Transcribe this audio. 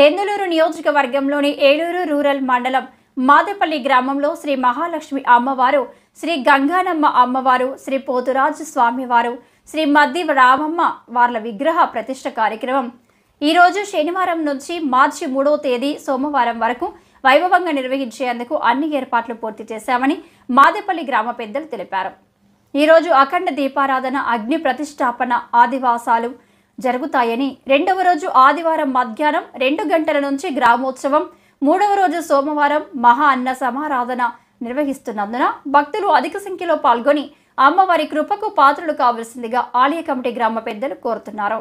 దెందులూరు నియోజకవర్గంలోని ఏలూరు రూరల్ మండలం మాదేపల్లి గ్రామంలో శ్రీ మహాలక్ష్మి అమ్మవారు, శ్రీ గంగానమ్మ అమ్మవారు, శ్రీ పోతురాజు స్వామివారు, శ్రీ మద్ది రామమ్మ వార్ల విగ్రహ ప్రతిష్ఠ కార్యక్రమం ఈరోజు శనివారం నుంచి మార్చి 3వ తేదీ సోమవారం వరకు వైభవంగా నిర్వహించేందుకు అన్ని ఏర్పాట్లు పూర్తి చేశామని మాదేపల్లి గ్రామ పెద్దలు తెలిపారు. ఈరోజు అఖండ దీపారాధన, అగ్ని ప్రతిష్టాపన, ఆదివాసాలు జరుగుతాయని, రెండవ రోజు ఆదివారం మధ్యాహ్నం 2 గంటల నుంచి గ్రామోత్సవం, మూడవ రోజు సోమవారం మహా అన్న సమారాధన నిర్వహిస్తున్నందున భక్తులు అధిక సంఖ్యలో పాల్గొని అమ్మవారి కృపకు పాత్రలు కావాల్సిందిగా ఆలయ కమిటీ గ్రామ పెద్దలు కోరుతున్నారు.